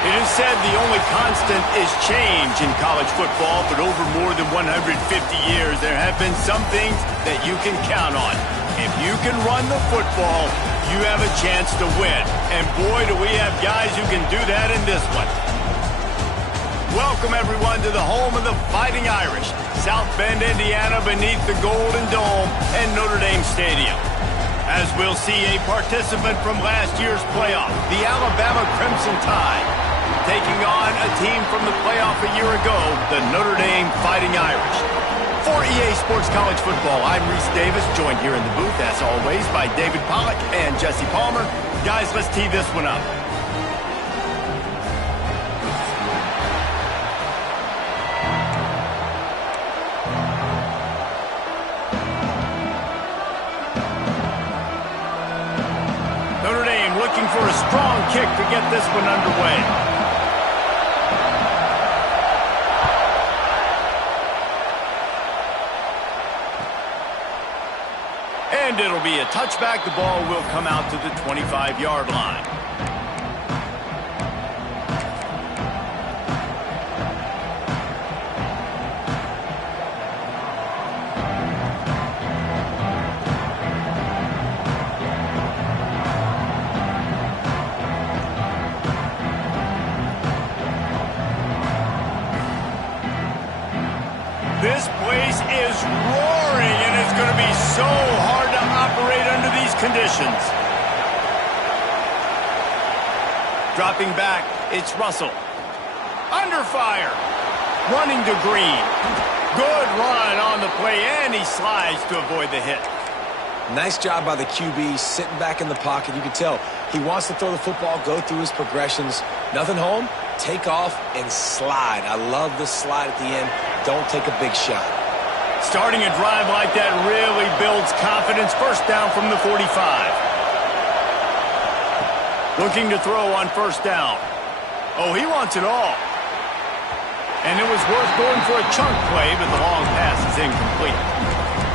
It is said the only constant is change in college football, but over more than 150 years, there have been some things that you can count on. If you can run the football, you have a chance to win. And boy, do we have guys who can do that in this one. Welcome, everyone, to the home of the Fighting Irish, South Bend, Indiana, beneath the Golden Dome and Notre Dame Stadium. As we'll see a participant from last year's playoff, the Alabama Crimson Tide, taking on a team from the playoff a year ago, the Notre Dame Fighting Irish. For EA Sports College Football, I'm Reese Davis, joined here in the booth, as always, by David Pollack and Jesse Palmer. Guys, let's tee this one up. Notre Dame looking for a strong kick to get this one underway. touchback, the ball will come out to the 25-yard line. This place is roaring, and it's going to be so hard to operate under these conditions. Dropping back, it's Russell. Under fire. Running to Green. Good run on the play, and he slides to avoid the hit. Nice job by the QB, sitting back in the pocket. You can tell he wants to throw the football, go through his progressions. Nothing home, take off, and slide. I love the slide at the end. Don't take a big shot. Starting a drive like that really builds confidence. First down from the 45. Looking to throw on first down. Oh, he wants it all. And it was worth going for a chunk play, but the long pass is incomplete.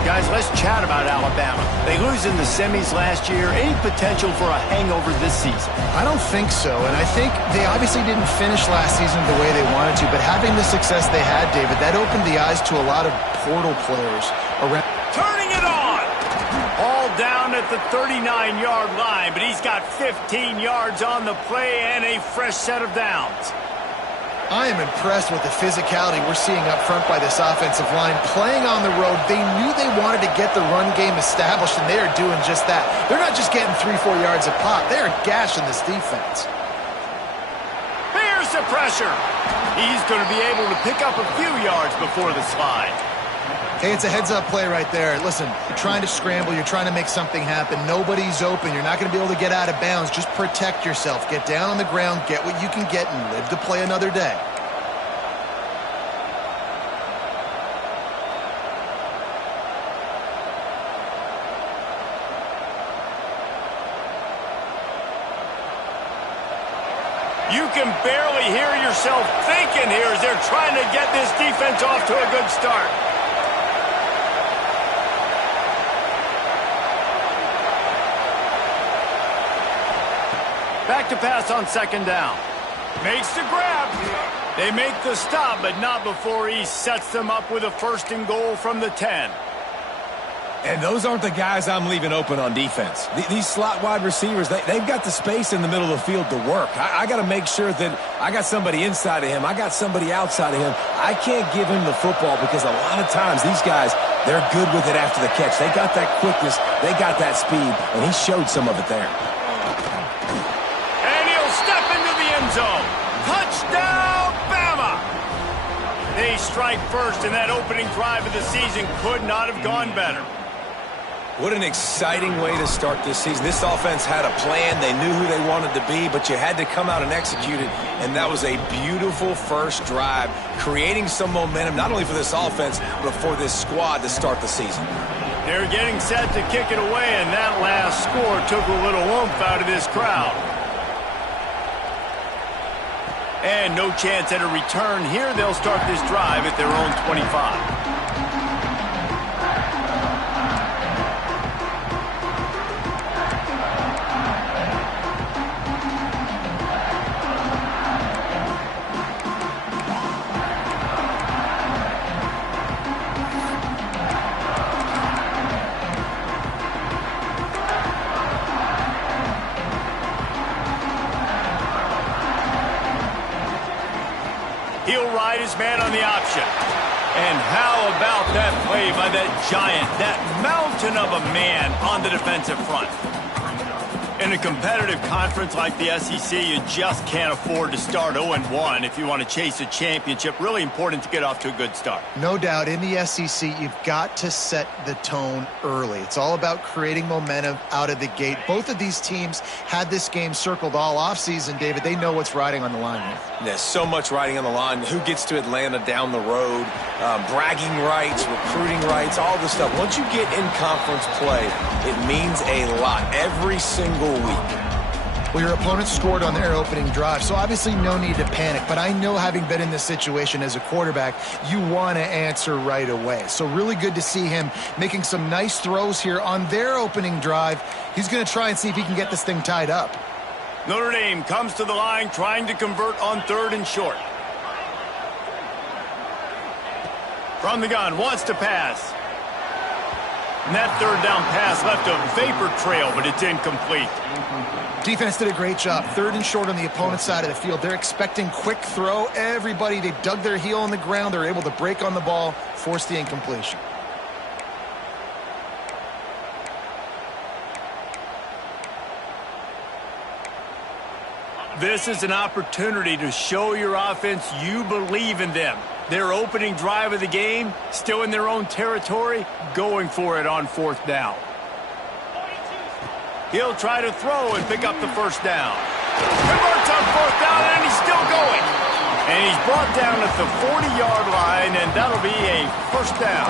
Guys, let's chat about Alabama. They lose in the semis last year. Any potential for a hangover this season? I don't think so, and I think they obviously didn't finish last season the way they wanted to, but having the success they had, David, that opened the eyes to a lot of portal players around. Turning it on! All down at the 39-yard line, but he's got 15 yards on the play and a fresh set of downs. I am impressed with the physicality we're seeing up front by this offensive line. Playing on the road, they knew they wanted to get the run game established, and they are doing just that. They're not just getting 3-4 yards a pop. They are gashing this defense. Here's the pressure. He's going to be able to pick up a few yards before the slide. Hey, it's a heads-up play right there. Listen, you're trying to scramble. You're trying to make something happen. Nobody's open. You're not going to be able to get out of bounds. Just protect yourself. Get down on the ground. Get what you can get and live to play another day. You can barely hear yourself thinking here as they're trying to get this defense off to a good start. Back to pass on second down. Makes the grab. They make the stop, but not before he sets them up with a first and goal from the 10. And those aren't the guys I'm leaving open on defense. These slot wide receivers, they've got the space in the middle of the field to work. I got to make sure that I got somebody inside of him. I got somebody outside of him. I can't give him the football because a lot of times these guys, they're good with it after the catch. They got that quickness. They got that speed, and he showed some of it there. Zone. Touchdown, Bama! They strike first, and that opening drive of the season could not have gone better. What an exciting way to start this season. This offense had a plan. They knew who they wanted to be, but you had to come out and execute it, and that was a beautiful first drive, creating some momentum, not only for this offense, but for this squad to start the season. They're getting set to kick it away, and that last score took a little oomph out of this crowd. And no chance at a return here. They'll start this drive at their own 25. He'll ride his man on the option. And how about that play by that giant, that mountain of a man on the defensive front? In a competitive conference like the SEC, you just can't afford to start 0-1 if you want to chase a championship. Really important to get off to a good start. No doubt, in the SEC, you've got to set the tone early. It's all about creating momentum out of the gate. Both of these teams had this game circled all offseason, David. They know what's riding on the line here. There's so much riding on the line. Who gets to Atlanta down the road? Bragging rights, recruiting rights, all this stuff. Once you get in conference play, it means a lot every single week. Well, your opponent scored on their opening drive, so obviously no need to panic. But I know, having been in this situation as a quarterback, you want to answer right away. So really good to see him making some nice throws here on their opening drive. He's going to try and see if he can get this thing tied up. Notre Dame comes to the line trying to convert on 3rd and short. From the gun, wants to pass. And that 3rd down pass left a vapor trail, but it's incomplete. Defense did a great job. 3rd and short on the opponent's side of the field. They're expecting quick throw. Everybody, they dug their heel on the ground. They're able to break on the ball, force the incompletion. This is an opportunity to show your offense you believe in them. Their opening drive of the game, still in their own territory, going for it on 4th down. He'll try to throw and pick up the 1st down. Converts on 4th down, and he's still going. And he's brought down at the 40-yard line, and that'll be a 1st down.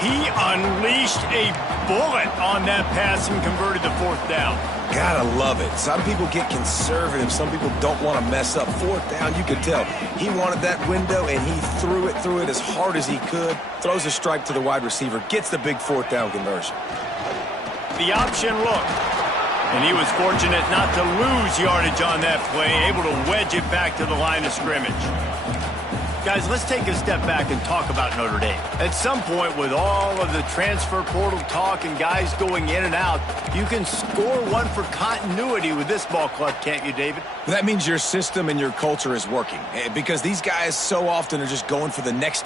He unleashed a bullet on that pass and converted the 4th down. Gotta love it. Some people get conservative. Some people don't want to mess up. 4th down, you could tell. He wanted that window, and he threw it as hard as he could. Throws a strike to the wide receiver. Gets the big 4th down conversion. The option look. And he was fortunate not to lose yardage on that play, able to wedge it back to the line of scrimmage. Guys, let's take a step back and talk about Notre Dame. At some point, with all of the transfer portal talk and guys going in and out, you can score one for continuity with this ball club, can't you, David? That means your system and your culture is working, because these guys so often are just going for the next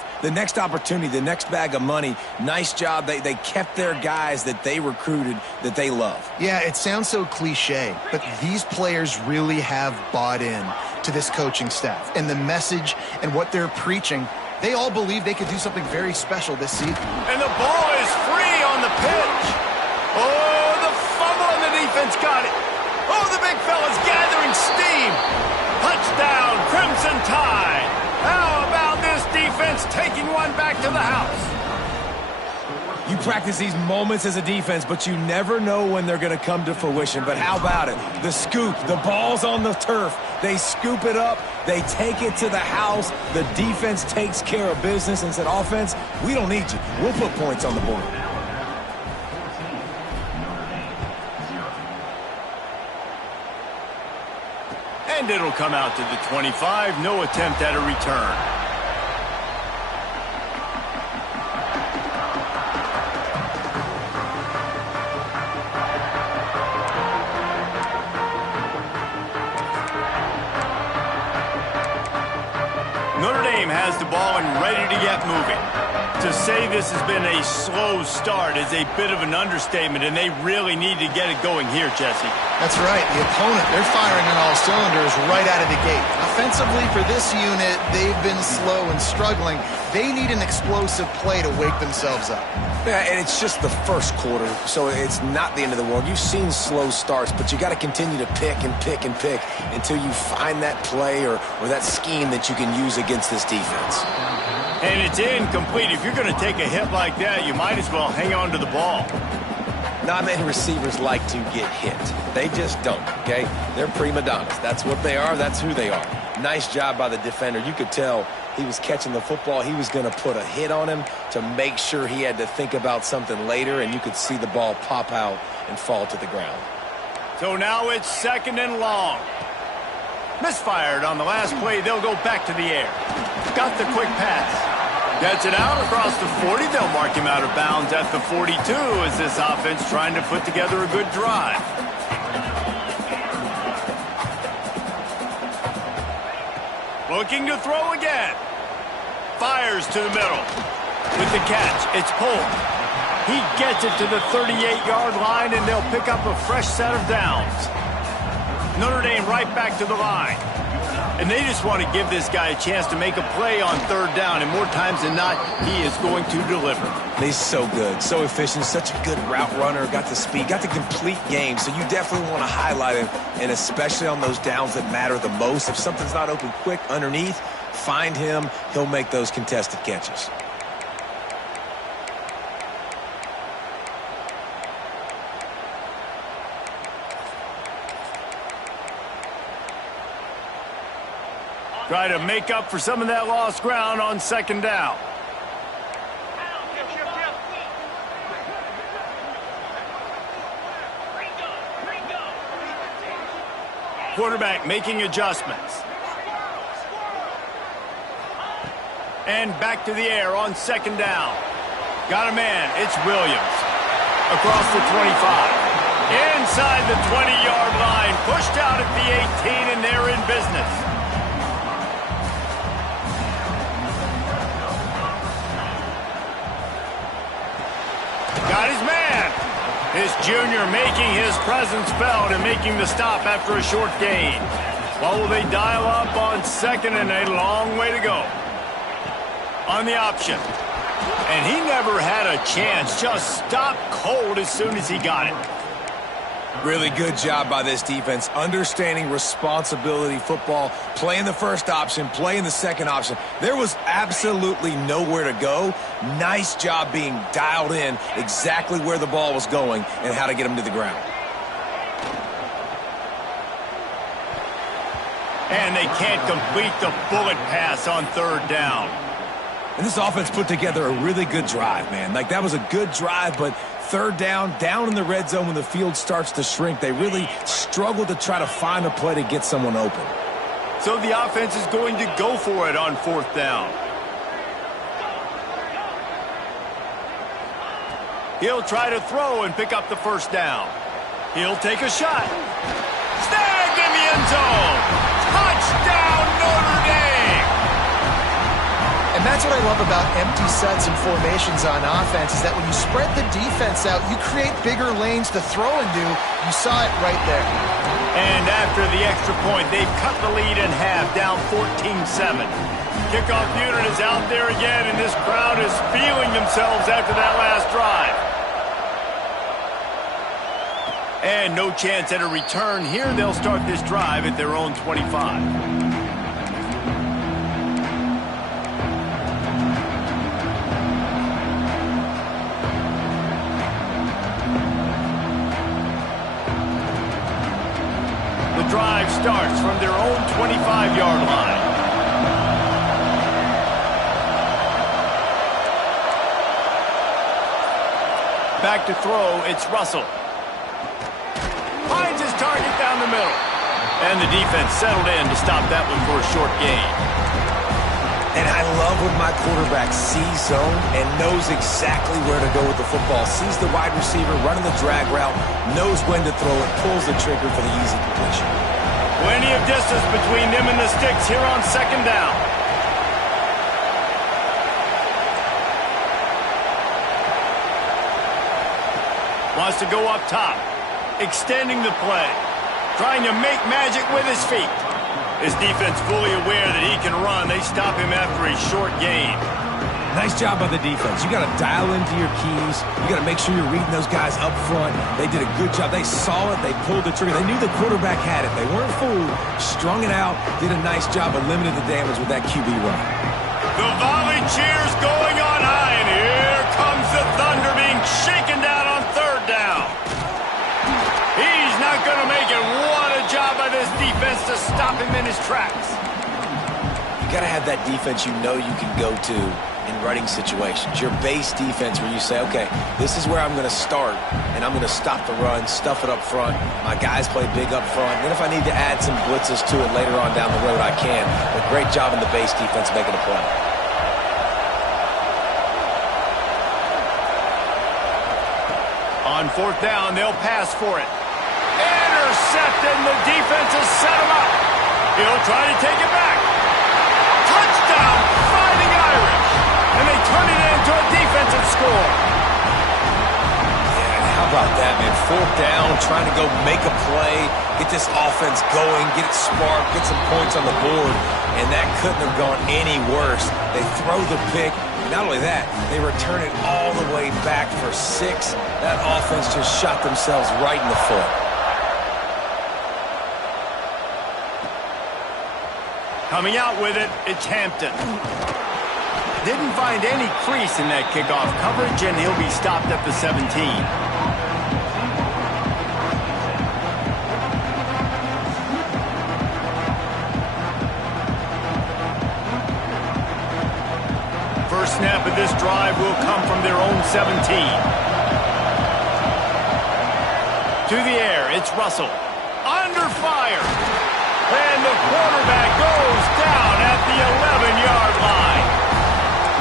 opportunity, the next bag of money. Nice job. They kept their guys that they recruited, that they love. Yeah, it sounds so cliche, but these players really have bought in to this coaching staff and the message and what they're preaching. They all believe they could do something very special this season. And the ball is free on the pitch. Oh, the fumble and the defense got it. Oh, the big fella's gathering steam. Touchdown, Crimson Tide. How about this defense taking one back to the house? You practice these moments as a defense, but you never know when they're going to come to fruition. But how about it? The scoop, the ball's on the turf. They scoop it up. They take it to the house. The defense takes care of business and said, offense, we don't need you. We'll put points on the board. And it'll come out to the 25. No attempt at a return. Notre Dame has the ball and ready to get moving. To say this has been a slow start is a bit of an understatement, and they really need to get it going here, Jesse. That's right. The opponent, they're firing on all cylinders right out of the gate. Offensively, for this unit, they've been slow and struggling. They need an explosive play to wake themselves up. Yeah, and it's just the first quarter, so it's not the end of the world. You've seen slow starts, but you got to continue to pick and pick and pick until you find that play or that scheme that you can use against this defense. And it's incomplete. If you're going to take a hit like that, you might as well hang on to the ball. Not many receivers like to get hit. They just don't, okay? They're prima donnas. That's what they are. That's who they are. Nice job by the defender. You could tell he was catching the football. He was going to put a hit on him to make sure he had to think about something later, and you could see the ball pop out and fall to the ground. So now it's 2nd and long. Misfired on the last play. They'll go back to the air. Got the quick pass. Gets it out across the 40. They'll mark him out of bounds at the 42 as this offense trying to put together a good drive. Looking to throw again. Fires to the middle. With the catch, it's pulled. He gets it to the 38-yard line, and they'll pick up a fresh set of downs. Notre Dame right back to the line. And they just want to give this guy a chance to make a play on 3rd down, and more times than not, he is going to deliver. He's so good, so efficient, such a good route runner, got the speed, got the complete game, so you definitely want to highlight him, and especially on those downs that matter the most. If something's not open quick underneath, find him. He'll make those contested catches. Try to make up for some of that lost ground on second down. Quarterback making adjustments. And back to the air on second down. Got a man. It's Williams. Across the 25. Inside the 20-yard line. Pushed out at the 18, and they're in business. Got his man. This junior making his presence felt and making the stop after a short gain. Well, will they dial up on second, and a long way to go. On the option. And he never had a chance. Just stopped cold as soon as he got it. Really good job by this defense, understanding responsibility football, playing the first option, playing the second option. There was absolutely nowhere to go. Nice job being dialed in exactly where the ball was going and how to get him to the ground. And they can't complete the bullet pass on third down. And this offense put together a really good drive, man. Like, that was a good drive, but third down in the red zone when the field starts to shrink, they really struggle to try to find a play to get someone open. So the offense is going to go for it on fourth down. He'll try to throw and pick up the first down. He'll take a shot. Snagged in the end zone. Touchdown, Notre Dame. And that's what I love about empty sets and formations on offense, is that when you spread the defense out, you create bigger lanes to throw into. You saw it right there. And after the extra point, they've cut the lead in half, down 14-7. Kickoff unit is out there again, and this crowd is feeling themselves after that last drive. And no chance at a return here. They'll start this drive at their own 25. Drive starts from their own 25-yard line. Back to throw, it's Russell. Finds his target down the middle. And the defense settled in to stop that one for a short gain. And I love when my quarterback sees zone and knows exactly where to go with the football. Sees the wide receiver running the drag route, knows when to throw it, pulls the trigger for the easy completion. Plenty of distance between them and the sticks here on second down. Wants to go up top, extending the play, trying to make magic with his feet. His defense fully aware that he can run. They stop him after a short gain. Nice job by the defense. You got to dial into your keys. You got to make sure you're reading those guys up front. They did a good job. They saw it. They pulled the trigger. They knew the quarterback had it. They weren't fooled. Strung it out. Did a nice job of limiting the damage with that QB run. The volley cheers going on high, and here comes the Thunder being shaken down on third down. He's not going to make it. What a job by this defense to stop him in his tracks. You got to have that defense you know you can go to in running situations. Your base defense where you say, okay, this is where I'm going to start, and I'm going to stop the run, stuff it up front. My guys play big up front. Then if I need to add some blitzes to it later on down the road, I can. But great job in the base defense making a play. On fourth down, they'll pass for it. Intercepted, and the defense has set him up. He'll try to take it back. Touchdown, Fighting Irish. And they turn it into a defensive score. Yeah, how about that, man? Fourth down, trying to go make a play, get this offense going, get it sparked, get some points on the board, and that couldn't have gone any worse. They throw the pick. Not only that, they return it all the way back for 6. That offense just shot themselves right in the foot. Coming out with it, it's Hampton. Didn't find any crease in that kickoff coverage, and he'll be stopped at the 17. snap of this drive will come from their own 17. To the air, it's Russell. Under fire. And the quarterback goes down at the 11-yard line.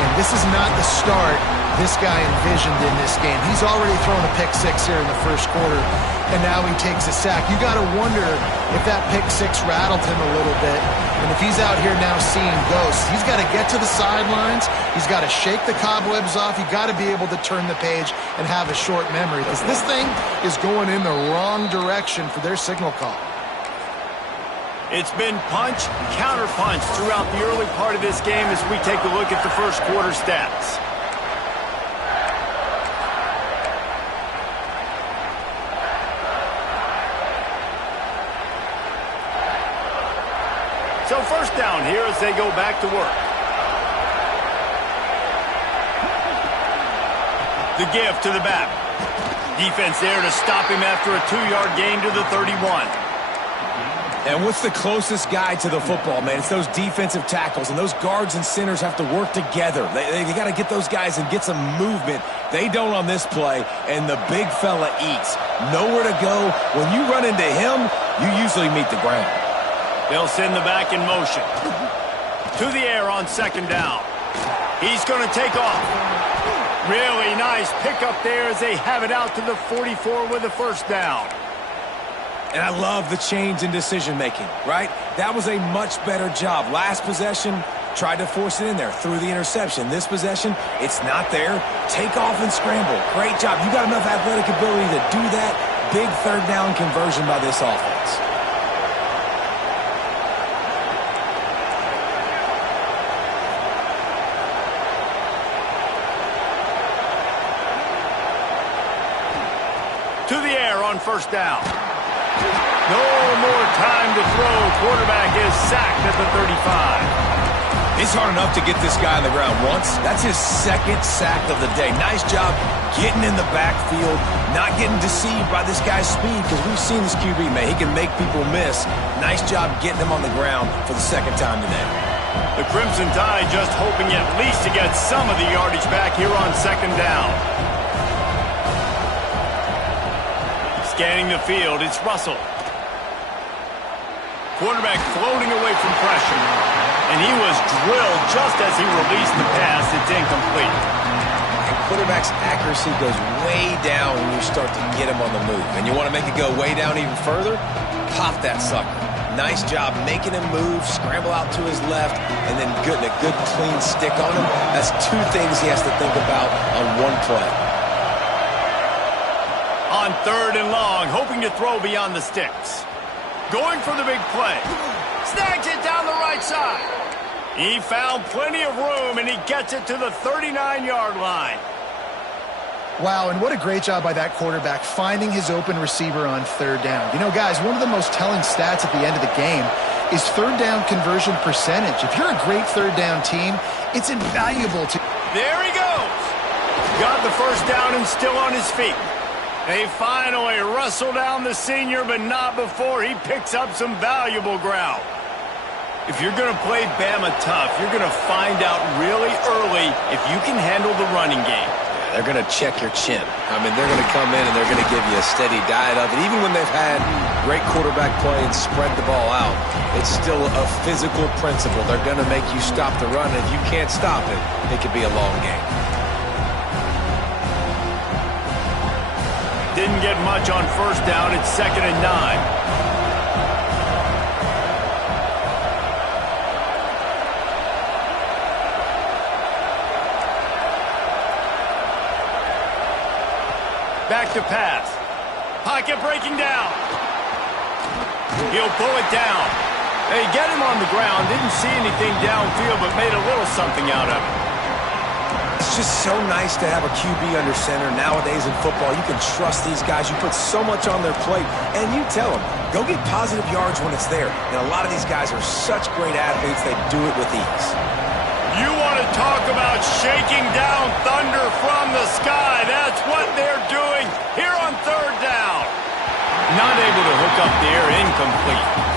And this is not the start this guy envisioned in this game. He's already thrown a pick six here in the first quarter, and now he takes a sack. You got to wonder if that pick six rattled him a little bit. And if he's out here now seeing ghosts, he's got to get to the sidelines. He's got to shake the cobwebs off. You got to be able to turn the page and have a short memory, because this thing is going in the wrong direction for their signal call. It's been punch, counter-punch throughout the early part of this game as we take a look at the first quarter stats. So first down here as they go back to work. The give to the back. Defense there to stop him after a 2-yard gain to the 31. And what's the closest guy to the football, man? It's those defensive tackles, and those guards and centers have to work together. They got to get those guys and get some movement. They don't on this play, and the big fella eats. Nowhere to go. When you run into him, you usually meet the ground. They'll send the back in motion. To the air on second down. He's going to take off. Really nice pickup there as they have it out to the 44 with a first down. And I love the change in decision-making, right? That was a much better job. Last possession, tried to force it in there, threw the interception. This possession, it's not there. Take off and scramble. Great job. You got enough athletic ability to do that. Big third down conversion by this offense. To the air on first down. No more time to throw. Quarterback is sacked at the 35. It's hard enough to get this guy on the ground once. That's his second sack of the day. Nice job getting in the backfield, not getting deceived by this guy's speed, because we've seen this QB, man. He can make people miss. Nice job getting him on the ground for the second time today. The Crimson Tide just hoping at least to get some of the yardage back here on second down. Scanning the field, it's Russell. Quarterback floating away from pressure. And he was drilled just as he released the pass. It's incomplete. And quarterback's accuracy goes way down when you start to get him on the move. And you want to make it go way down even further? Pop that sucker. Nice job making him move, scramble out to his left, and then getting a good clean stick on him. That's two things he has to think about on one play. On third and long, hoping to throw beyond the sticks. Going for the big play. Snags it down the right side. He found plenty of room, and he gets it to the 39-yard line. Wow, and what a great job by that quarterback finding his open receiver on third down. You know, guys, one of the most telling stats at the end of the game is third down conversion percentage. If you're a great third down team, it's invaluable to... There he goes. Got the first down and still on his feet. They finally wrestle down the senior, but not before he picks up some valuable ground. If you're going to play Bama tough, you're going to find out really early if you can handle the running game. Yeah, they're going to check your chin. I mean, they're going to come in and they're going to give you a steady diet of it. Even when they've had great quarterback play and spread the ball out, it's still a physical principle. They're going to make you stop the run. And if you can't stop it, it could be a long game. Didn't get much on first down. It's 2nd and 9. Back to pass. Pocket breaking down. He'll pull it down. They get him on the ground. Didn't see anything downfield, but made a little something out of it. It's just so nice to have a QB under center. Nowadays in football, you can trust these guys. You put so much on their plate, and you tell them, go get positive yards when it's there. And a lot of these guys are such great athletes, they do it with ease. You want to talk about shaking down thunder from the sky. That's what they're doing here on third down. Not able to hook up there, incomplete.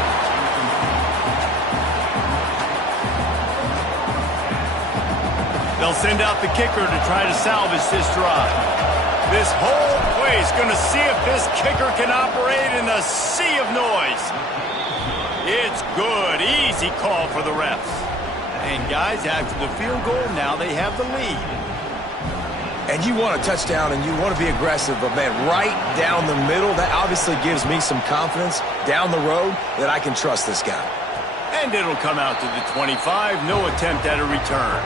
They'll send out the kicker to try to salvage this drive. This whole place going to see if this kicker can operate in a sea of noise. It's good. Easy call for the refs. And guys, after the field goal, now they have the lead. And you want a touchdown and you want to be aggressive, but man, right down the middle, that obviously gives me some confidence down the road that I can trust this guy. And it'll come out to the 25. No attempt at a return.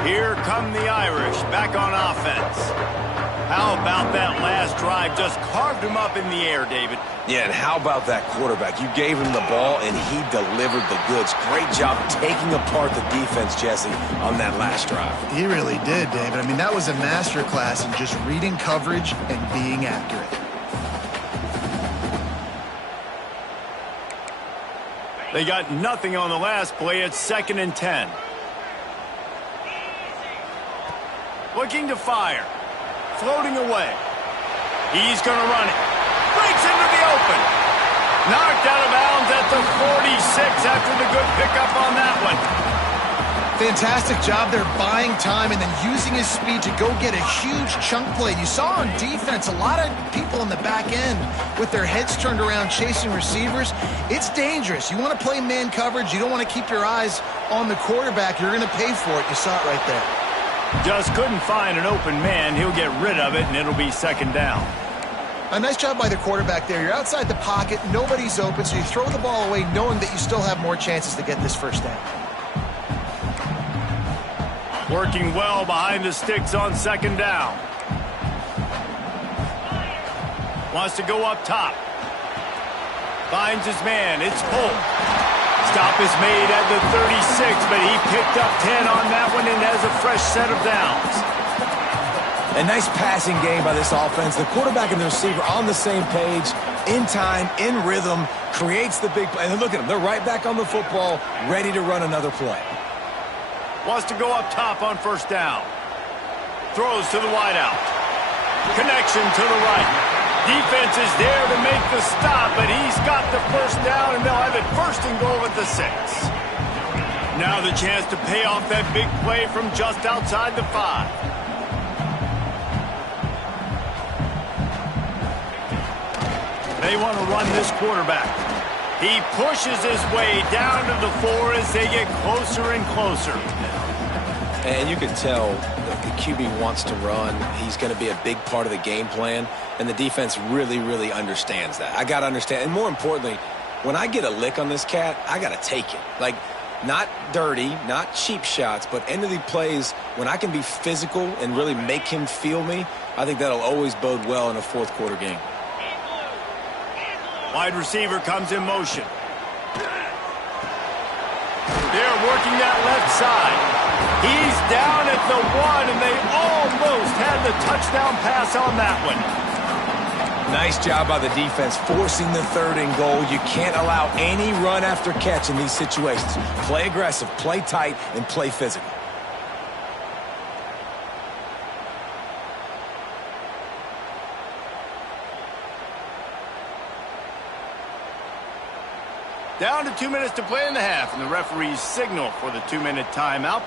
Here come the Irish back on offense. How about that last drive? Just carved him up in the air, David. Yeah, and how about that quarterback? You gave him the ball, and he delivered the goods. Great job taking apart the defense, Jesse, on that last drive. He really did, David. I mean, that was a masterclass in just reading coverage and being accurate. They got nothing on the last play. It's 2nd and 10. Looking to fire. Floating away. He's going to run it. Breaks into the open. Knocked out of bounds at the 46 after the good pickup on that one. Fantastic job there buying time and then using his speed to go get a huge chunk play. You saw on defense a lot of people in the back end with their heads turned around chasing receivers. It's dangerous. You want to play man coverage. You don't want to keep your eyes on the quarterback. You're going to pay for it. You saw it right there. Just couldn't find an open man. He'll get rid of it, and it'll be 2nd down. A nice job by the quarterback there. You're outside the pocket. Nobody's open, so you throw the ball away knowing that you still have more chances to get this first down. Working well behind the sticks on 2nd down. Wants to go up top. Finds his man. It's Polk. Stop is made at the 36, but he picked up 10 on that one and has a fresh set of downs. A nice passing game by this offense. The quarterback and the receiver on the same page, in time, in rhythm, creates the big play. And look at them. They're right back on the football, ready to run another play. Wants to go up top on 1st down. Throws to the wideout. Connection to the right. Defense is there to make the stop, but he's got the 1st down, and they'll have it 1st and goal at the 6. Now the chance to pay off that big play from just outside the 5. They want to run this quarterback. He pushes his way down to the 4 as they get closer and closer. And you can tell the QB wants to run. He's going to be a big part of the game plan, and the defense really, really understands that. I got to understand. And more importantly, when I get a lick on this cat, I got to take it. Like, not dirty, not cheap shots, but end of the plays, when I can be physical and really make him feel me, I think that'll always bode well in a 4th quarter game. Wide receiver comes in motion. They're working that left side. He's down at the 1, and they almost had the touchdown pass on that one. Nice job by the defense forcing the 3rd and goal. You can't allow any run after catch in these situations. Play aggressive, play tight, and play physical. Down to 2 minutes to play in the half, and the referees signal for the 2-minute timeout.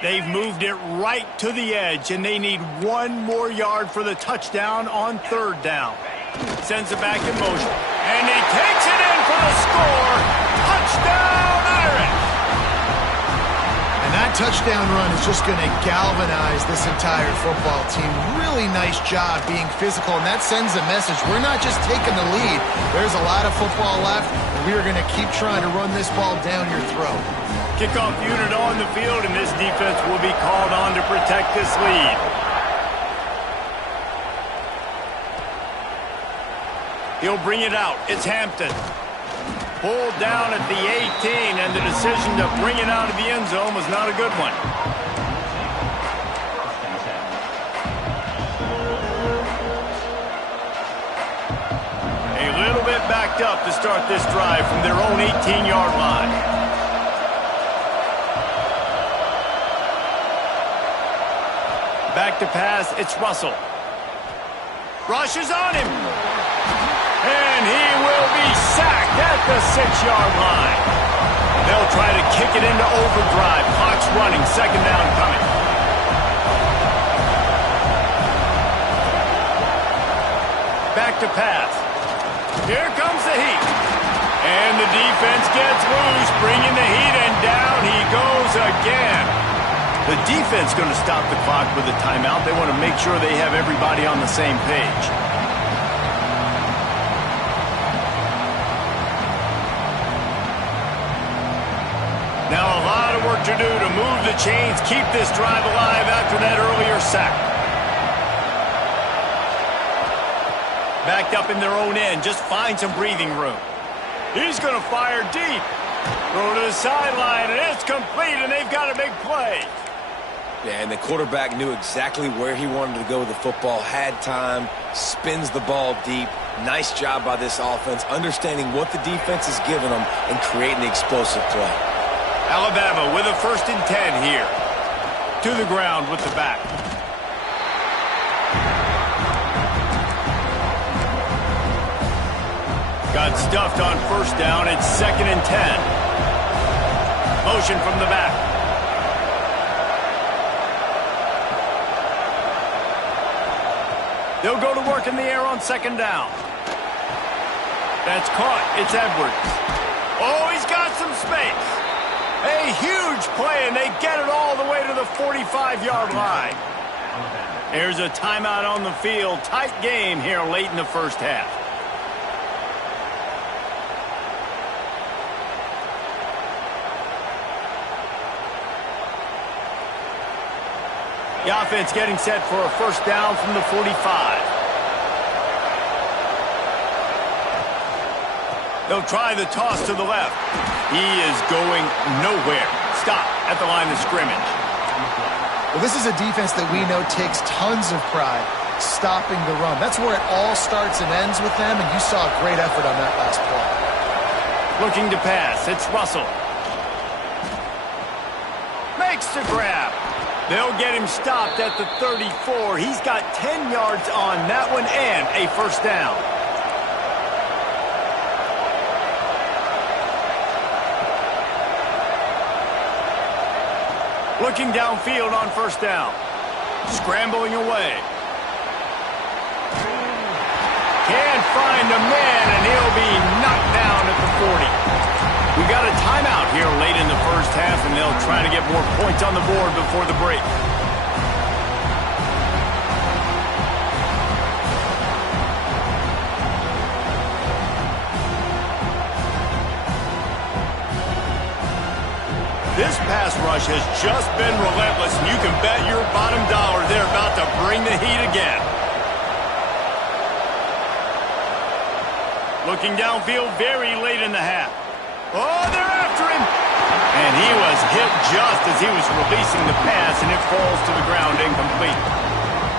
They've moved it right to the edge, and they need 1 more yard for the touchdown on 3rd down. Sends it back in motion, and he takes it in for the score. Touchdown, Irish! And that touchdown run is just going to galvanize this entire football team. Really nice job being physical, and that sends a message. We're not just taking the lead. There's a lot of football left, and we are going to keep trying to run this ball down your throat. Kickoff unit on the field, and this defense will be called on to protect this lead. He'll bring it out. It's Hampton. Pulled down at the 18, and the decision to bring it out of the end zone was not a good one. backed up to start this drive from their own 18-yard line. Back to pass, it's Russell. Rushes on him. And he will be sacked at the 6-yard line. They'll try to kick it into overdrive. Clock's running, second down coming. Back to pass. Here comes the heat. And the defense gets loose, bringing the heat, and down he goes again. The defense going to stop the clock with a timeout. They want to make sure they have everybody on the same page. Now a lot of work to do to move the chains, keep this drive alive after that earlier sack. Backed up in their own end, just find some breathing room. He's going to fire deep. Throw to the sideline, and it's complete, and they've got a big play. Yeah, and the quarterback knew exactly where he wanted to go with the football, had time, spins the ball deep. Nice job by this offense, understanding what the defense is giving them and creating the explosive play. Alabama with a 1st and 10 here. To the ground with the back. Got stuffed on 1st down. It's 2nd and 10. Motion from the back. They'll go to work in the air on 2nd down. That's caught. It's Edwards. Oh, he's got some space. A huge play, and they get it all the way to the 45-yard line. There's a timeout on the field. Tight game here late in the first half. The offense getting set for a 1st down from the 45. They'll try the toss to the left. He is going nowhere. Stop at the line of scrimmage. Well, this is a defense that we know takes tons of pride stopping the run. That's where it all starts and ends with them, and you saw a great effort on that last play. Looking to pass. It's Russell. Makes the grab. They'll get him stopped at the 34. He's got 10 yards on that one and a 1st down. Looking downfield on 1st down. Scrambling away. Can't find a man, and he'll be knocked down at the 40. We got a timeout here late in the first half, and they'll try to get more points on the board before the break. This pass rush has just been relentless, and you can bet your bottom dollar they're about to bring the heat again. Looking downfield very late in the half. Oh, they're after him. And he was hit just as he was releasing the pass, and it falls to the ground incomplete.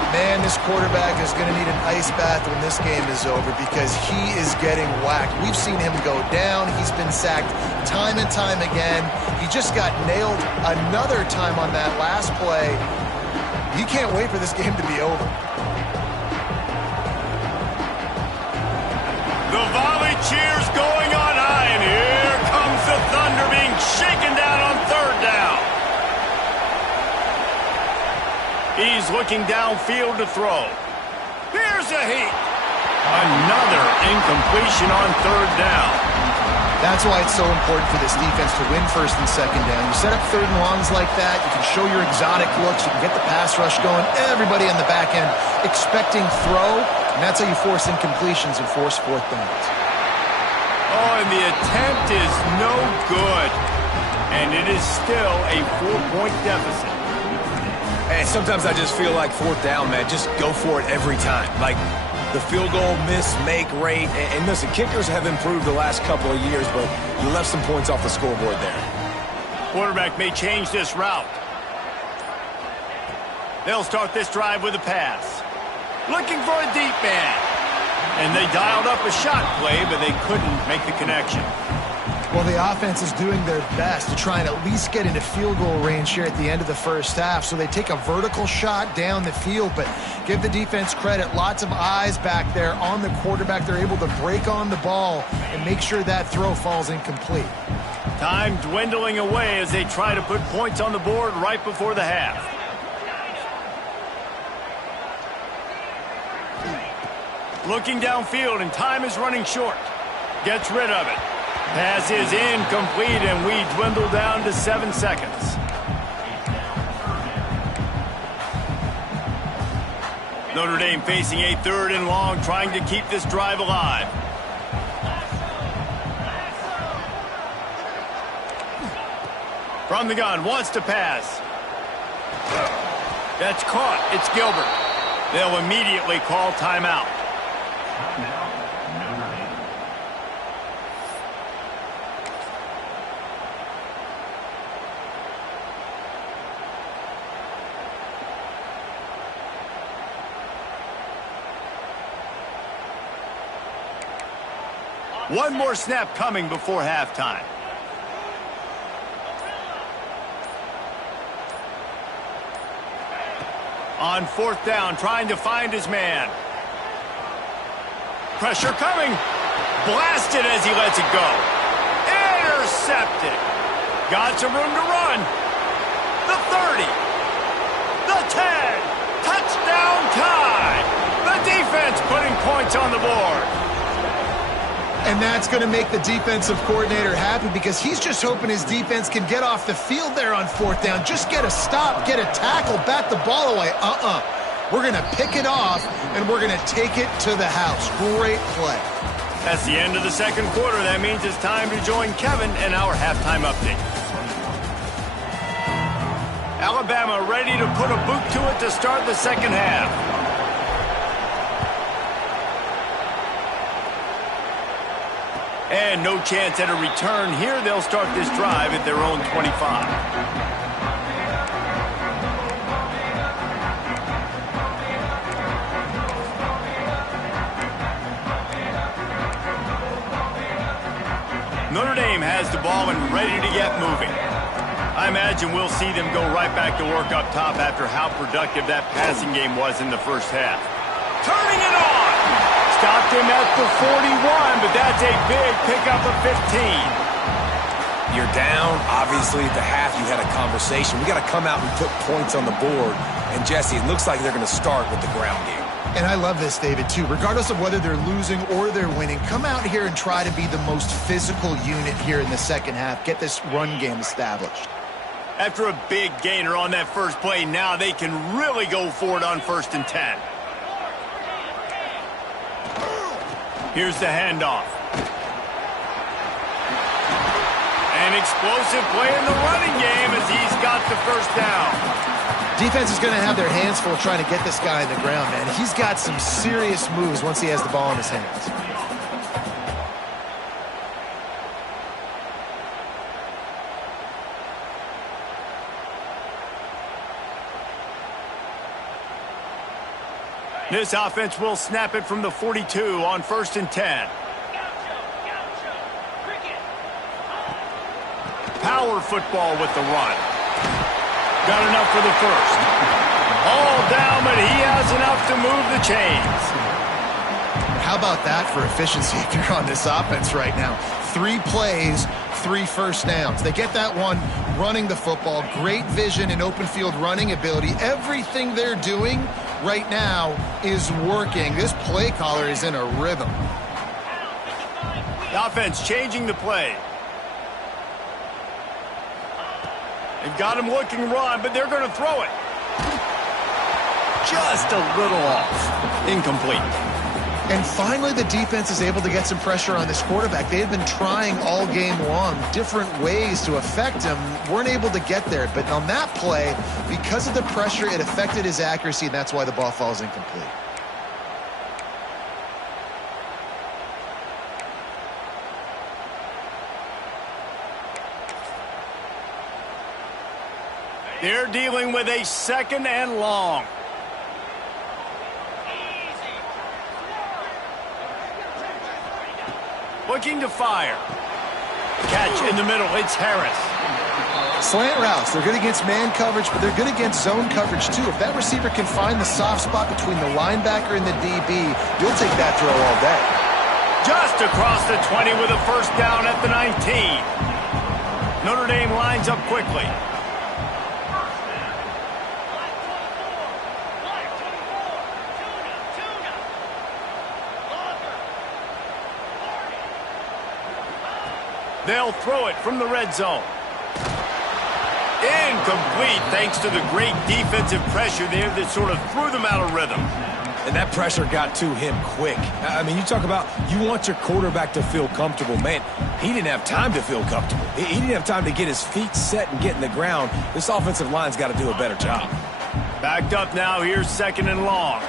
Man, this quarterback is going to need an ice bath when this game is over because he is getting whacked. We've seen him go down. He's been sacked time and time again. He just got nailed another time on that last play. He can't wait for this game to be over. The volley cheers going on high, and here comes the Thunder being shaken down on 3rd down. He's looking downfield to throw. Here's a heat. Another incompletion on 3rd down. That's why it's so important for this defense to win 1st and 2nd down. You set up 3rd and longs like that, you can show your exotic looks, you can get the pass rush going, everybody on the back end expecting throw, and that's how you force incompletions and force 4th downs. Oh, and the attempt is no good. And it is still a 4-point deficit. And sometimes I just feel like 4th down, man, just go for it every time. Like the field goal miss-make rate. And listen, kickers have improved the last couple of years, but you left some points off the scoreboard there. Quarterback may change this route. They'll start this drive with a pass. Looking for a deep man. And they dialed up a shot play, but they couldn't make the connection. Well, the offense is doing their best to try and at least get into field goal range here at the end of the first half. So they take a vertical shot down the field, but give the defense credit. Lots of eyes back there on the quarterback. They're able to break on the ball and make sure that throw falls incomplete. Time dwindling away as they try to put points on the board right before the half. Looking downfield, and time is running short. Gets rid of it. Pass is incomplete, and we dwindle down to 7 seconds. Notre Dame facing a 3rd and long, trying to keep this drive alive. From the gun, wants to pass. That's caught. It's Gilbert. They'll immediately call timeout. One more snap coming before halftime. On 4th down, trying to find his man. Pressure coming. Blasted as he lets it go. Intercepted. Got some room to run. The 30. The 10. Touchdown tie. The defense putting points on the board. And that's going to make the defensive coordinator happy because he's just hoping his defense can get off the field there on 4th down. Just get a stop, get a tackle, bat the ball away. We're going to pick it off, and we're going to take it to the house. Great play. That's the end of the second quarter. That means it's time to join Kevin in our halftime update. Alabama ready to put a boot to it to start the second half. And no chance at a return here. They'll start this drive at their own 25. Notre Dame has the ball and ready to get moving. I imagine we'll see them go right back to work up top after how productive that passing game was in the first half. Turning it on! Stopped him at the 41, but that's a big pickup of 15. You're down. Obviously, at the half, you had a conversation. We got to come out and put points on the board. And, Jesse, it looks like they're going to start with the ground game. And I love this, David, too. Regardless of whether they're losing or they're winning, come out here and try to be the most physical unit here in the second half. Get this run game established. After a big gainer on that first play, now they can really go for it on 1st and 10. Here's the handoff. An explosive play in the running game as he's got the first down. Defense is going to have their hands full trying to get this guy in the ground, man. He's got some serious moves once he has the ball in his hands. This offense will snap it from the 42 on 1st and 10. Power football with the run. Got enough for the first. All down, but he has enough to move the chains. How about that for efficiency if you're on this offense right now? 3 plays, 3 first downs. They get that one running the football. Great vision and open field running ability. Everything they're doing right now is working. This play caller is in a rhythm. The offense changing the play. They've got him looking run, but they're going to throw it. Just a little off. Incomplete. And finally, the defense is able to get some pressure on this quarterback. They had been trying all game long different ways to affect him. Weren't able to get there. But on that play, because of the pressure, it affected his accuracy, and that's why the ball falls incomplete. They're dealing with a 2nd and long. Looking to fire. Catch in the middle. It's Harris. Slant routes. They're good against man coverage, but they're good against zone coverage, too. If that receiver can find the soft spot between the linebacker and the DB, you'll take that throw all day. Just across the 20 with a first down at the 19. Notre Dame lines up quickly. They'll throw it from the red zone. Incomplete thanks to the great defensive pressure there that sort of threw them out of rhythm. And that pressure got to him quick. I mean, you talk about you want your quarterback to feel comfortable. Man, he didn't have time to feel comfortable. He didn't have time to get his feet set and get in the ground. This offensive line's got to do a better job. Backed up now. Here's 2nd and long.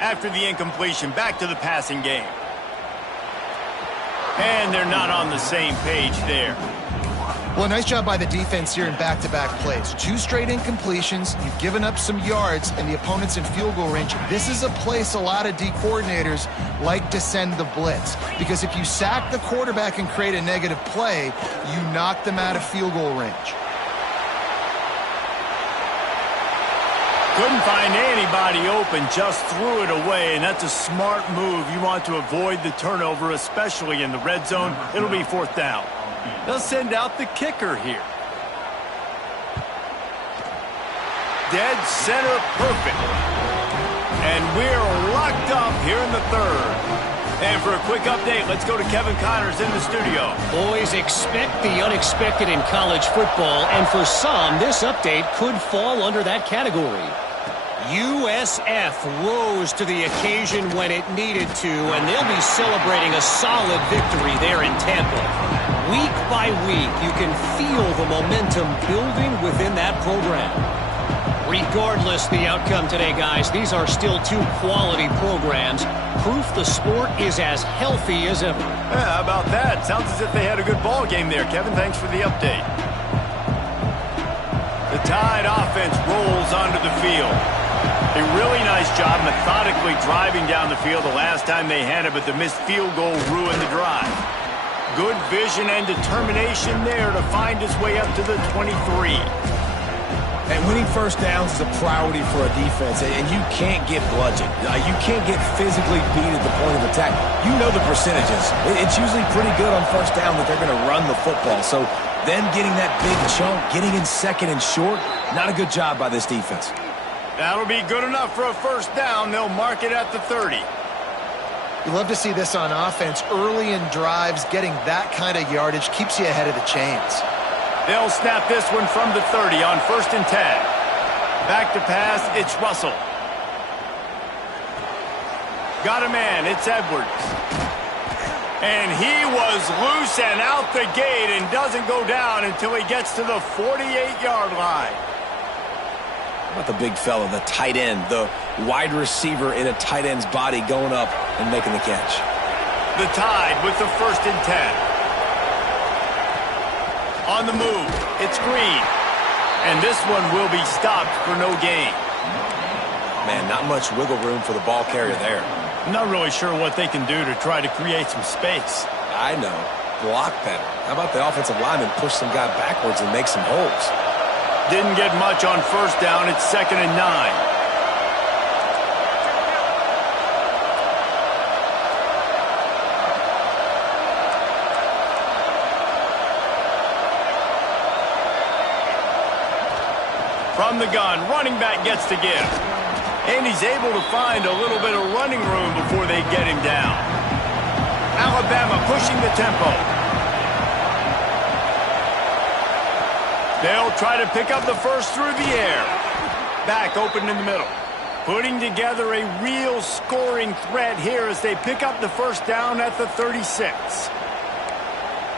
After the incompletion, back to the passing game. And they're not on the same page there. Well, nice job by the defense here in back-to-back plays. 2 straight incompletions, you've given up some yards, and the opponent's in field goal range. This is a place a lot of D coordinators like to send the blitz, because if you sack the quarterback and create a negative play, you knock them out of field goal range. Couldn't find anybody open, just threw it away, and that's a smart move. You want to avoid the turnover, especially in the red zone. It'll be 4th down. They'll send out the kicker here. Dead center, perfect. And we're locked up here in the 3rd. And for a quick update, let's go to Kevin Connors in the studio. Boys, expect the unexpected in college football, and for some, this update could fall under that category. USF rose to the occasion when it needed to, and they'll be celebrating a solid victory there in Tampa. Week by week, you can feel the momentum building within that program. Regardless the outcome today, guys, these are still 2 quality programs. Proof the sport is as healthy as ever. Yeah, how about that? Sounds as if they had a good ball game there, Kevin. Thanks for the update. The Tide offense rolls onto the field. A really nice job methodically driving down the field the last time they had it, but the missed field goal ruined the drive. Good vision and determination there to find his way up to the 23. And winning first downs is a priority for a defense, and you can't get bludgeoned. You can't get physically beat at the point of attack. You know the percentages. It's usually pretty good on first down that they're going to run the football. So then getting that big chunk, getting in 2nd and short, not a good job by this defense. That'll be good enough for a first down. They'll mark it at the 30. You love to see this on offense. Early in drives, getting that kind of yardage keeps you ahead of the chains. They'll snap this one from the 30 on 1st and 10. Back to pass, it's Russell. Got a man, it's Edwards. And he was loose and out the gate and doesn't go down until he gets to the 48-yard line. How about the big fella, the tight end, the wide receiver in a tight end's body going up and making the catch. The Tide with the 1st and 10. On the move, it's Green. And this one will be stopped for no gain. Man, not much wiggle room for the ball carrier there. I'm not really sure what they can do to try to create some space. I know. Block better. How about the offensive lineman push some guy backwards and make some holes? Didn't get much on first down. It's 2nd and 9. From the gun, running back gets to give. And he's able to find a little bit of running room before they get him down. Alabama pushing the tempo. They'll try to pick up the first through the air. Back open in the middle. Putting together a real scoring threat here as they pick up the first down at the 36.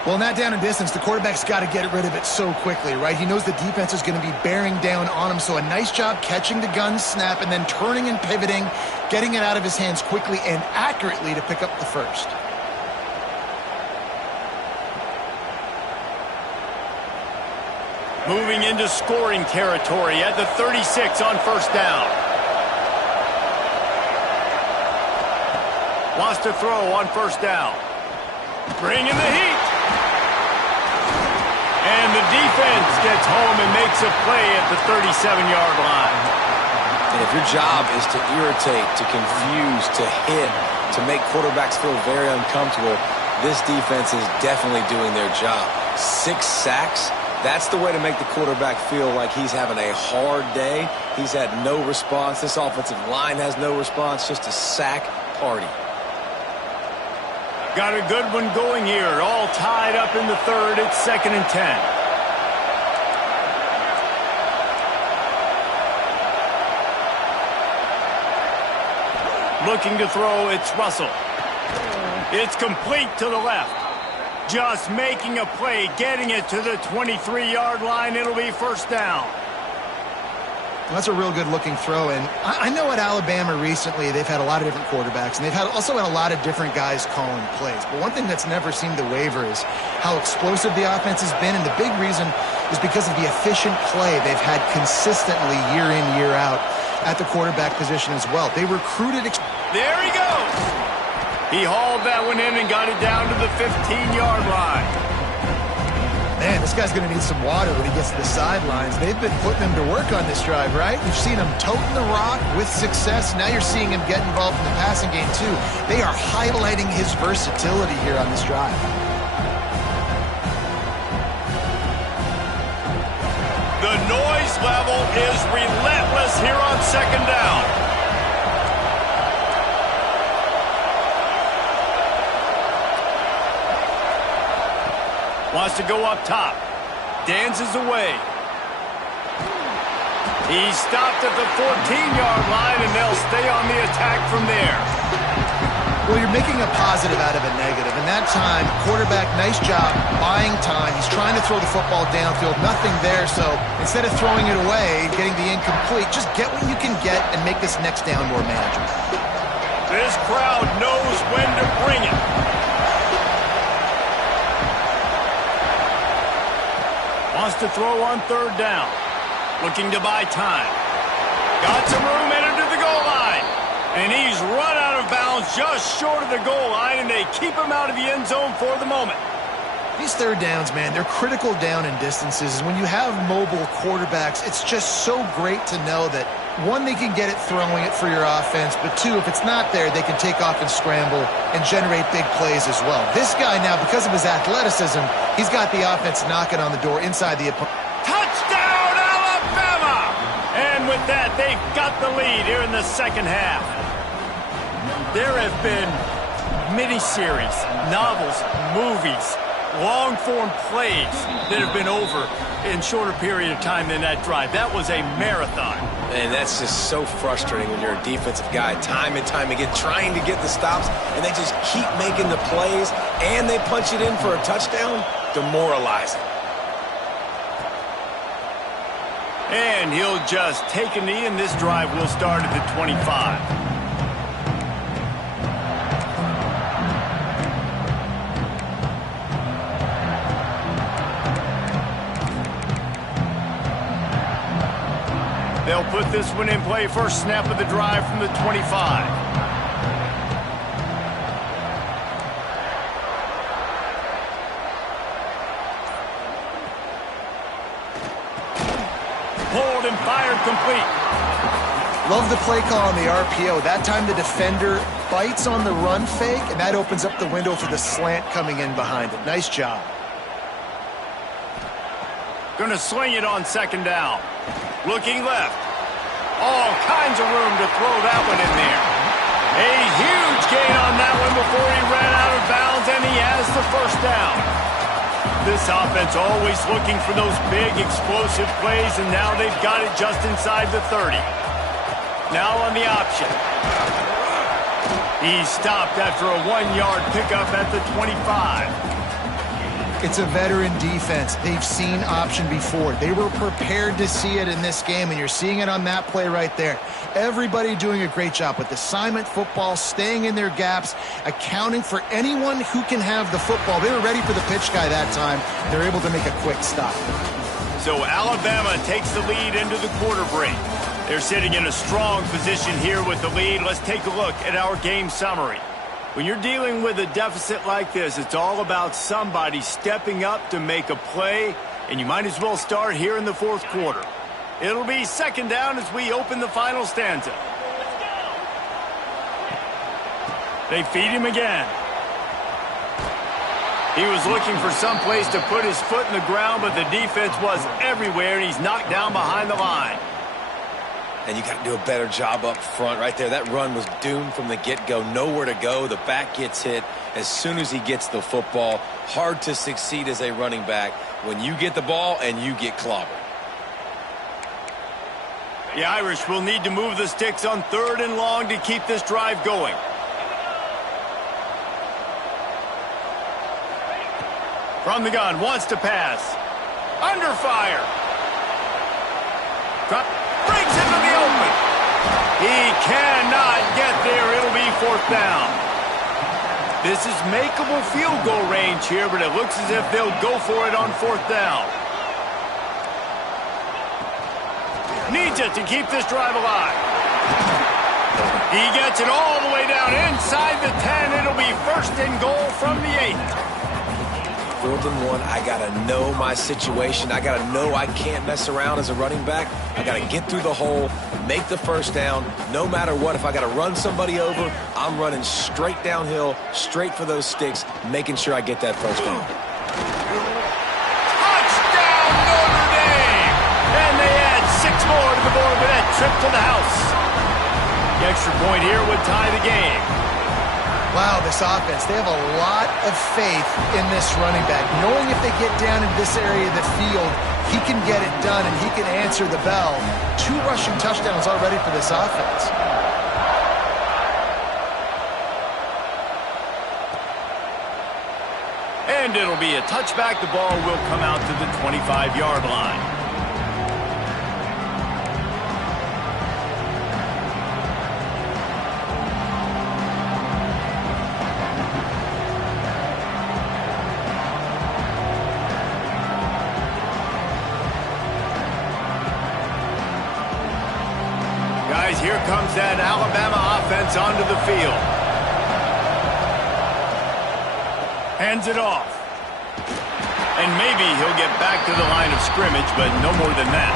Well, in that down and distance, the quarterback's got to get rid of it so quickly, right? He knows the defense is going to be bearing down on him, so a nice job catching the gun snap and then turning and pivoting, getting it out of his hands quickly and accurately to pick up the first. Moving into scoring territory at the 36 on first down. Wants to throw on first down. Bringing the heat. And the defense gets home and makes a play at the 37-yard line. And if your job is to irritate, to confuse, to hit, to make quarterbacks feel very uncomfortable, this defense is definitely doing their job. 6 sacks, that's the way to make the quarterback feel like he's having a hard day. He's had no response. This offensive line has no response, just a sack party. Got a good one going here. All tied up in the third. It's 2nd and 10. Looking to throw, it's Russell. It's complete to the left. Just making a play, getting it to the 23-yard line. It'll be first down. That's a real good-looking throw, and I know at Alabama recently they've had a lot of different quarterbacks, and they've also had a lot of different guys calling plays. But one thing that's never seemed to waver is how explosive the offense has been, and the big reason is because of the efficient play they've had consistently year in, year out at the quarterback position as well. They recruited... There he goes! He hauled that one in and got it down to the 15-yard line. Man, this guy's going to need some water when he gets to the sidelines. They've been putting him to work on this drive, right? You've seen him toting the rock with success. Now you're seeing him get involved in the passing game, too. They are highlighting his versatility here on this drive. The noise level is relentless here on 2nd down. Wants to go up top. Dances away. He's stopped at the 14-yard line, and they'll stay on the attack from there. Well, you're making a positive out of a negative. And that time, quarterback, nice job buying time. He's trying to throw the football downfield. Nothing there, so instead of throwing it away, getting the incomplete, just get what you can get and make this next down more manageable. This crowd knows when to bring it. Wants to throw on 3rd down. Looking to buy time. Got some room headed to the goal line. And he's run out of bounds just short of the goal line, and they keep him out of the end zone for the moment. These 3rd downs, man, they're critical down in distances. When you have mobile quarterbacks, it's just so great to know that, one, they can get it throwing it for your offense, but two, if it's not there, they can take off and scramble and generate big plays as well. This guy now, because of his athleticism, he's got the offense knocking on the door inside the opponent. Touchdown, Alabama! And with that, they've got the lead here in the second half. There have been miniseries, novels, movies, long-form plays that have been over in shorter period of time than that drive. That was a marathon. And that's just so frustrating when you're a defensive guy, time and time again, trying to get the stops, and they just keep making the plays, and they punch it in for a touchdown. Demoralizing. And he'll just take a knee, and this drive will start at the 25. They'll put this one in play. First snap of the drive from the 25. Pulled and fired complete. Love the play call on the RPO. That time the defender bites on the run fake, and that opens up the window for the slant coming in behind it. Nice job. Gonna sling it on 2nd down. Looking left. All kinds of room to throw that one in there. A huge gain on that one before he ran out of bounds, and he has the first down. This offense always looking for those big, explosive plays, and now they've got it just inside the 30. Now on the option. He stopped after a 1-yard pickup at the 25. It's a veteran defense. They've seen option before. They were prepared to see it in this game, and you're seeing it on that play right there. Everybody doing a great job with assignment football, staying in their gaps, accounting for anyone who can have the football. They were ready for the pitch guy that time. They're able to make a quick stop. So Alabama takes the lead into the quarter break. They're sitting in a strong position here with the lead. Let's take a look at our game summary. When you're dealing with a deficit like this, it's all about somebody stepping up to make a play, and you might as well start here in the fourth quarter. It'll be second down as we open the final stanza. They feed him again. He was looking for some place to put his foot in the ground, but the defense was everywhere, and he's knocked down behind the line. And you got to do a better job up front right there. That run was doomed from the get-go. Nowhere to go. The back gets hit as soon as he gets the football. Hard to succeed as a running back when you get the ball and you get clobbered. The Irish will need to move the sticks on 3rd and long to keep this drive going. From the gun, wants to pass. Under fire. Drop, breaks into the open. He cannot get there. It'll be 4th down. This is makeable field goal range here, but it looks as if they'll go for it on 4th down. Needs it to keep this drive alive. He gets it all the way down inside the 10. It'll be 1st and goal from the 8. 4th and 1, I got to know my situation. I got to know I can't mess around as a running back. I got to get through the hole, make the 1st down, no matter what. If I got to run somebody over, I'm running straight downhill, straight for those sticks, making sure I get that 1st down. Touchdown, Notre Dame! And they add 6 more to the board with that trip to the house. The extra point here would tie the game. Wow, this offense, they have a lot of faith in this running back. Knowing if they get down in this area of the field, he can get it done and he can answer the bell. 2 rushing touchdowns already for this offense. And it'll be a touchback. The ball will come out to the 25-yard line. Here comes that Alabama offense onto the field. Hands it off. And maybe he'll get back to the line of scrimmage, but no more than that.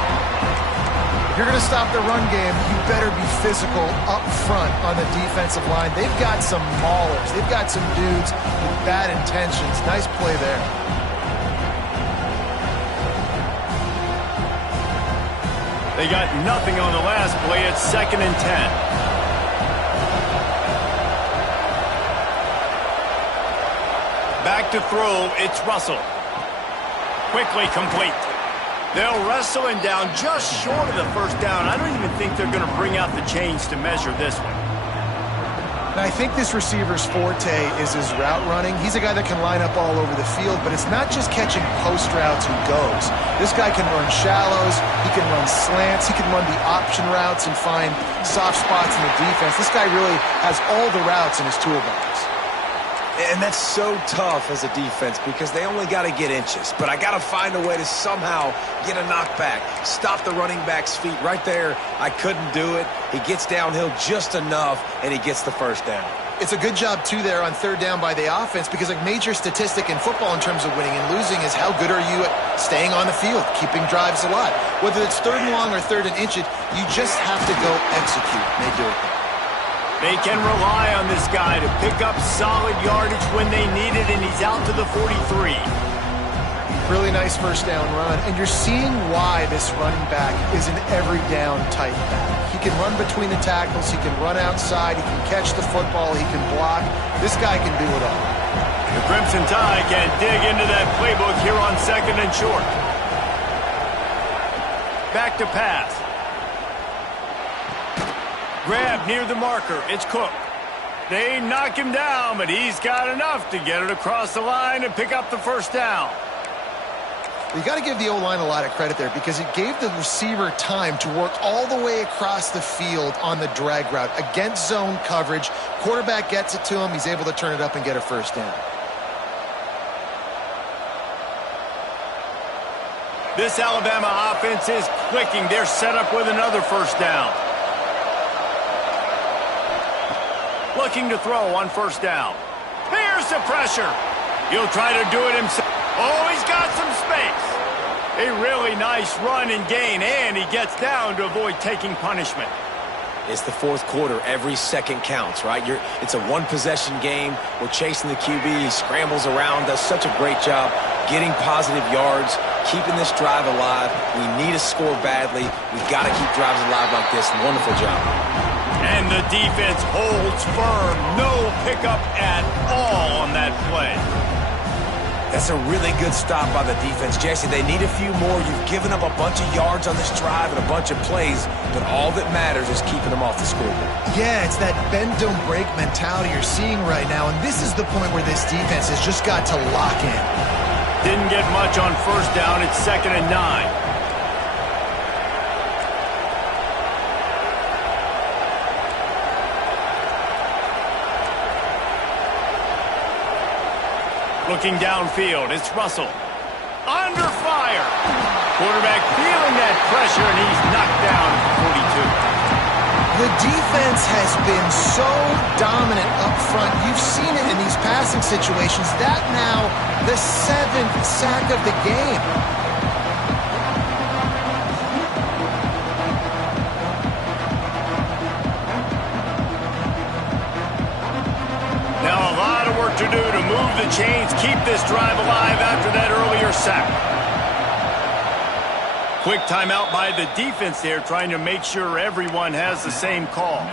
If you're going to stop the run game, you better be physical up front on the defensive line. They've got some maulers. They've got some dudes with bad intentions. Nice play there. They got nothing on the last play. It's 2nd and 10. Back to throw. It's Russell. Quickly complete. They'll wrestle him down just short of the 1st down. I don't even think they're going to bring out the chains to measure this one. And I think this receiver's forte is his route running. He's a guy that can line up all over the field, but it's not just catching post routes and goes. This guy can run shallows, he can run slants, he can run the option routes and find soft spots in the defense. This guy really has all the routes in his toolbox. And that's so tough as a defense because they only got to get inches. But I got to find a way to somehow get a knockback, stop the running back's feet right there. I couldn't do it. He gets downhill just enough, and he gets the 1st down. It's a good job, too, there on 3rd down by the offense because a major statistic in football in terms of winning and losing is how good are you at staying on the field, keeping drives alive. Whether it's 3rd and long or 3rd and inches, you just have to go execute. And they do it. They can rely on this guy to pick up solid yardage when they need it, and he's out to the 43. Really nice 1st down run, and you're seeing why this running back is an every down type back. He can run between the tackles, he can run outside, he can catch the football, he can block. This guy can do it all. The Crimson Tide can dig into that playbook here on 2nd and short. Back to pass. Grab near the marker. It's Cook. They knock him down, but he's got enough to get it across the line and pick up the 1st down. You got to give the O-line a lot of credit there because it gave the receiver time to work all the way across the field on the drag route against zone coverage. Quarterback gets it to him. He's able to turn it up and get a 1st down. This Alabama offense is clicking. They're set up with another first down. Looking to throw on first down. Here's the pressure. He'll try to do it himself. Oh, he's got some space. A really nice run and gain, and he gets down to avoid taking punishment. It's the fourth quarter. Every second counts, right? It's a one-possession game. We're chasing the QB. He scrambles around, does such a great job getting positive yards, keeping this drive alive. We need a score badly. We've got to keep drives alive like this. Wonderful job. And the defense holds firm. No pickup at all on that play. That's a really good stop by the defense. Jesse, they need a few more. You've given up a bunch of yards on this drive and a bunch of plays, but all that matters is keeping them off the scoreboard. Yeah, it's that bend, don't break mentality you're seeing right now, and this is the point where this defense has just got to lock in. Didn't get much on first down. It's 2nd and 9. Looking downfield, it's Russell. Under fire. Quarterback feeling that pressure, and he's knocked down at 42. The defense has been so dominant up front. You've seen it in these passing situations. That now the 7th sack of the game. Now a lot of work to do to move the chains, keep this drive alive after that earlier sack. Quick timeout by the defense there, trying to make sure everyone has the same call.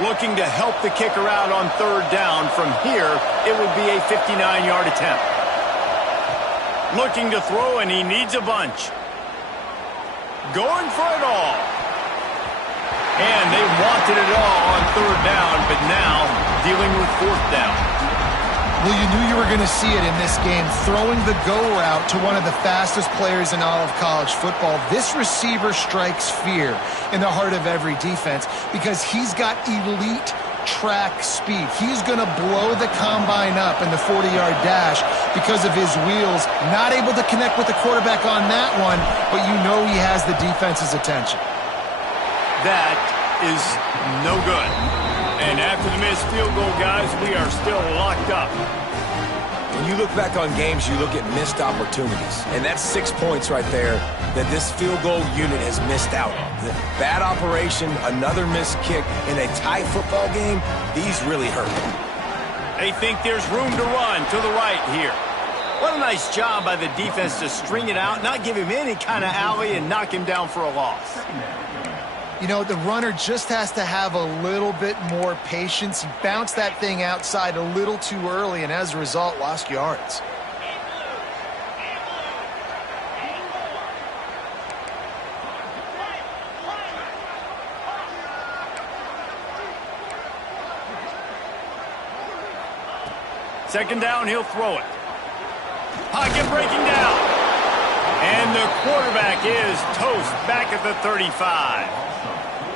Looking to help the kicker out on 3rd down. From here, it would be a 59-yard attempt. Looking to throw, and he needs a bunch. Going for it all. And they wanted it all on 3rd down, but now dealing with 4th down. Well, you knew you were going to see it in this game, throwing the go route to one of the fastest players in all of college football. This receiver strikes fear in the heart of every defense because he's got elite track speed. He's going to blow the combine up in the 40-yard dash because of his wheels. Not able to connect with the quarterback on that one, but you know he has the defense's attention. That is no good. And after the missed field goal, guys, we are still locked up. When you look back on games, you look at missed opportunities. And that's 6 points right there that this field goal unit has missed out on. The bad operation, another missed kick in a tight football game, these really hurt. They think there's room to run to the right here. What a nice job by the defense to string it out, not give him any kind of alley, and knock him down for a loss. You know, the runner just has to have a little bit more patience. He bounced that thing outside a little too early, and as a result, lost yards. Second down, he'll throw it. Pocket breaking down. And the quarterback is toast back at the 35.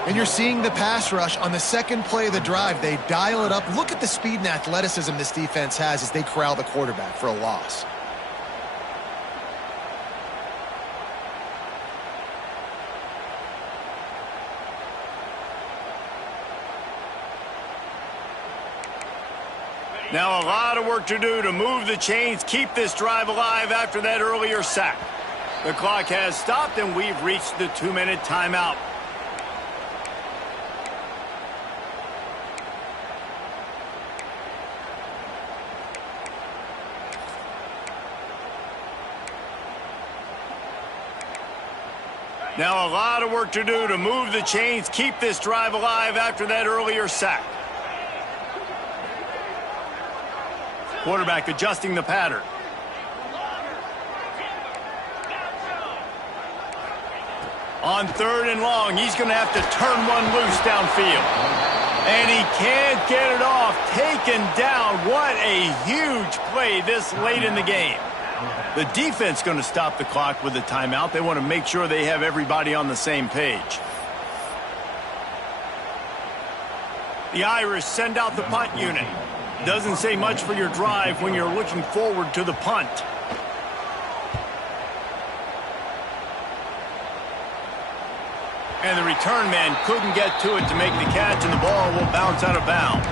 And you're seeing the pass rush on the second play of the drive. They dial it up. Look at the speed and athleticism this defense has as they corral the quarterback for a loss. Now a lot of work to do to move the chains, keep this drive alive after that earlier sack. The clock has stopped, and we've reached the 2-minute timeout. Now a lot of work to do to move the chains, keep this drive alive after that earlier sack. Quarterback adjusting the pattern. On 3rd and long, he's going to have to turn one loose downfield. And he can't get it off. Taken down. What a huge play this late in the game. The defense going to stop the clock with a timeout. They want to make sure they have everybody on the same page. The Irish send out the punt unit. Doesn't say much for your drive when you're looking forward to the punt. And the return man couldn't get to it to make the catch, and the ball will bounce out of bounds.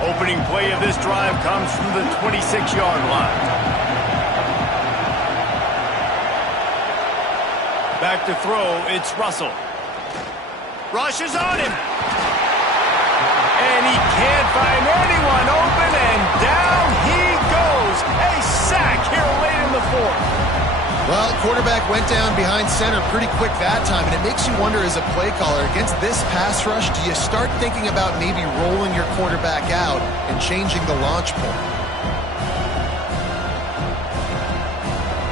Opening play of this drive comes from the 26-yard line. Back to throw, it's Russell. Rushes on him. And he can't find anyone open, and down he goes. A sack here late in the fourth. Well, quarterback went down behind center pretty quick that time, and it makes you wonder as a play caller, against this pass rush, do you start thinking about maybe rolling your quarterback out and changing the launch point?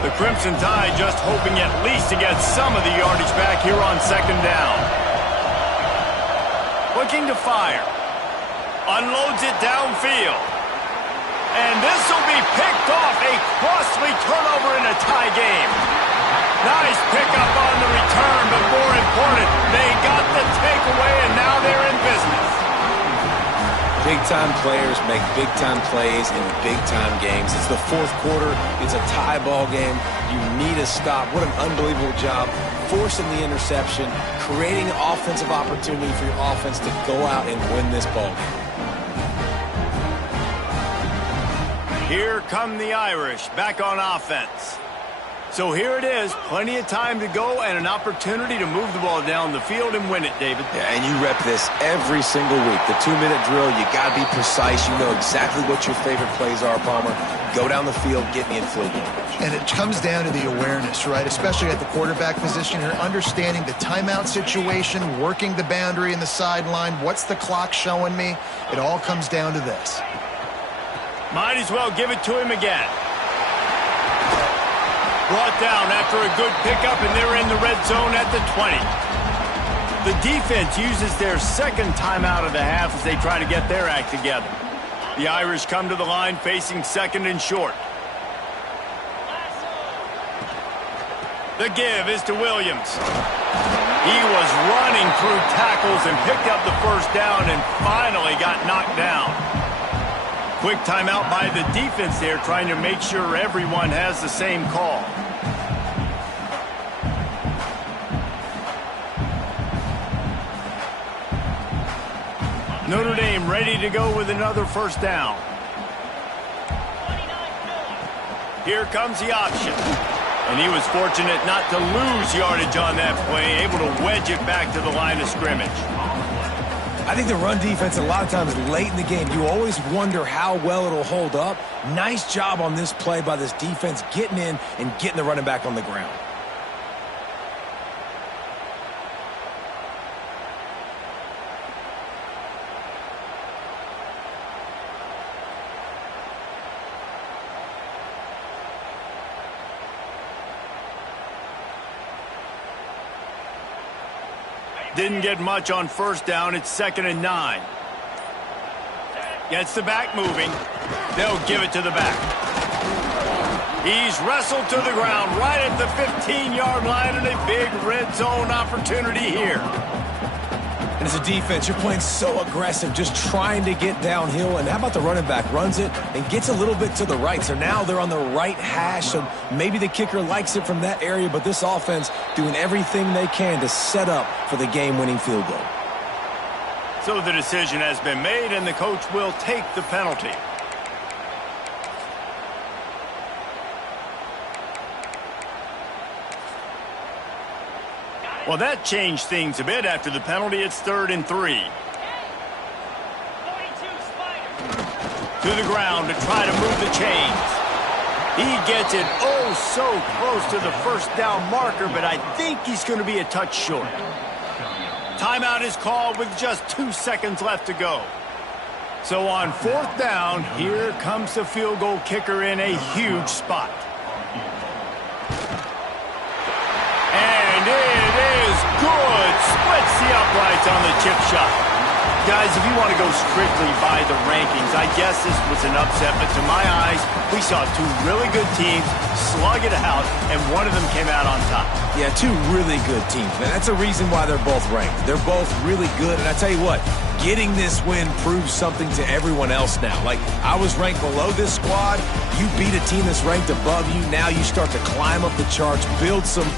The Crimson Tide just hoping at least to get some of the yardage back here on second down. Looking to fire. Unloads it downfield. And this will be picked off. A costly turnover in a tie game. Nice pickup on the return, but more important, they got the takeaway, and now they're in business. Big-time players make big-time plays in big-time games. It's the fourth quarter. It's a tie ball game. You need a stop. What an unbelievable job forcing the interception, creating an offensive opportunity for your offense to go out and win this ball game. Here come the Irish back on offense. So here it is, plenty of time to go and an opportunity to move the ball down the field and win it, David. Yeah, and you rep this every single week. The 2-minute drill, you got to be precise. You know exactly what your favorite plays are, Palmer. Go down the field, get me in field goal. And it comes down to the awareness, right? Especially at the quarterback position here, understanding the timeout situation, working the boundary and the sideline. What's the clock showing me? It all comes down to this. Might as well give it to him again. Brought down after a good pickup, and they're in the red zone at the 20. The defense uses their second timeout of the half as they try to get their act together. The Irish come to the line facing second and short. The give is to Williams. He was running through tackles and picked up the first down and finally got knocked down. Quick timeout by the defense there, trying to make sure everyone has the same call. Notre Dame ready to go with another first down. Here comes the option. And he was fortunate not to lose yardage on that play, able to wedge it back to the line of scrimmage. I think the run defense, a lot of times late in the game, you always wonder how well it'll hold up. Nice job on this play by this defense, getting in and getting the running back on the ground. Didn't get much on first down. It's 2nd and 9. Gets the back moving. They'll give it to the back. He's wrestled to the ground right at the 15-yard line, and a big red zone opportunity here. And as a defense, you're playing so aggressive, just trying to get downhill. And how about the running back? Runs it and gets a little bit to the right. So now they're on the right hash. So maybe the kicker likes it from that area, but this offense doing everything they can to set up for the game-winning field goal. So the decision has been made, and the coach will take the penalty. Well, that changed things a bit. After the penalty, it's 3rd and 3. To the ground to try to move the chains. He gets it oh so close to the first down marker, but I think he's going to be a touch short. Timeout is called with just 2 seconds left to go. So on 4th down, here comes the field goal kicker in a huge spot. And it is good. Splits the uprights on the chip shot. Guys, if you want to go strictly by the rankings, I guess this was an upset, but to my eyes, we saw two really good teams slug it out, and one of them came out on top. Yeah, two really good teams, man. That's a reason why they're both ranked. They're both really good, and I tell you what, getting this win proves something to everyone else now. Like, I was ranked below this squad. You beat a team that's ranked above you. Now you start to climb up the charts, build some